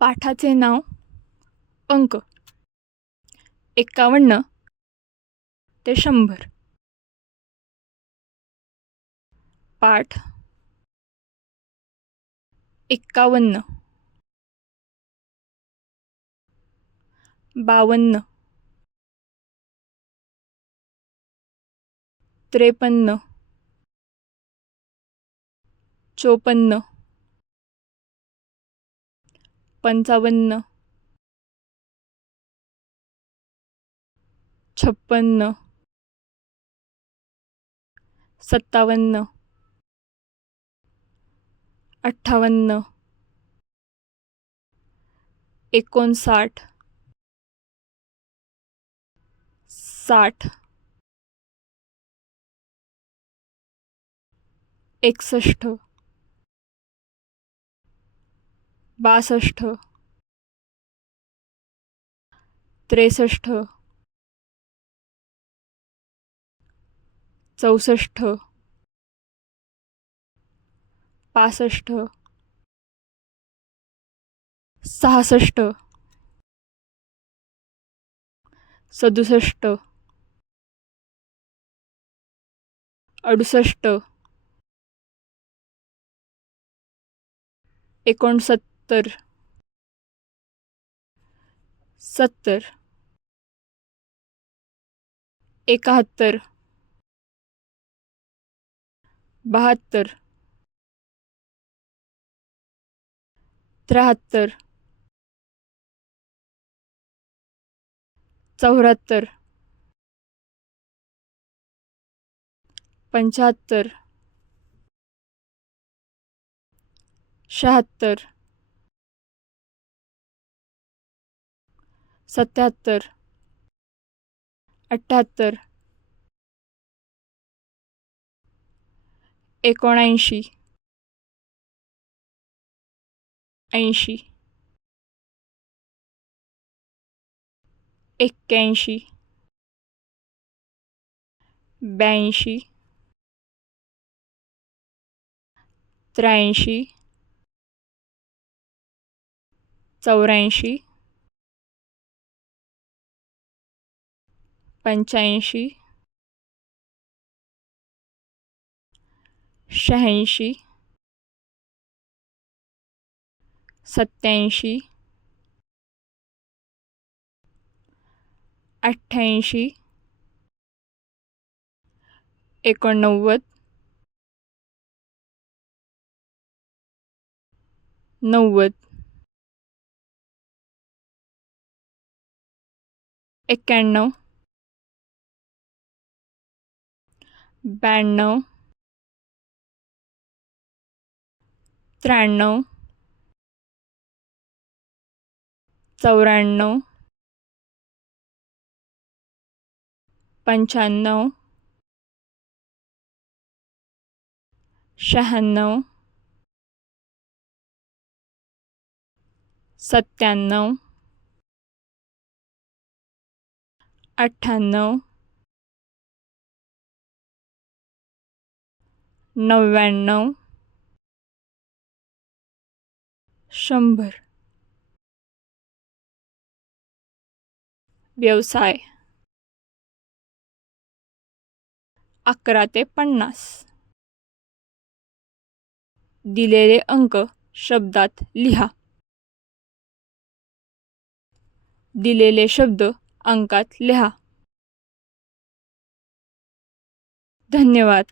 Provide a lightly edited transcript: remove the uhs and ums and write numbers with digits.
पाठाचे नाव अंक 51 ते 100. पाठ 51, 52, 53, 54, 55, 56, 57, 58, 59, 60, 61, 62, 63, 64, 65, 66, 67, 68, 69, 70, 71, 72, 73, 74, 75, 76, 77, 78, 79, 80, 81, 82, 83, 84, 85, 86, 87, 88, 89, 90, 91, 92, 93, 94, 95, 96, 97, 98, 99, 100. व्यवसाय 11 ते 50. दिलेले अंक शब्दात लिहा. दिलेले शब्द अंकात लिहा. धन्यवाद.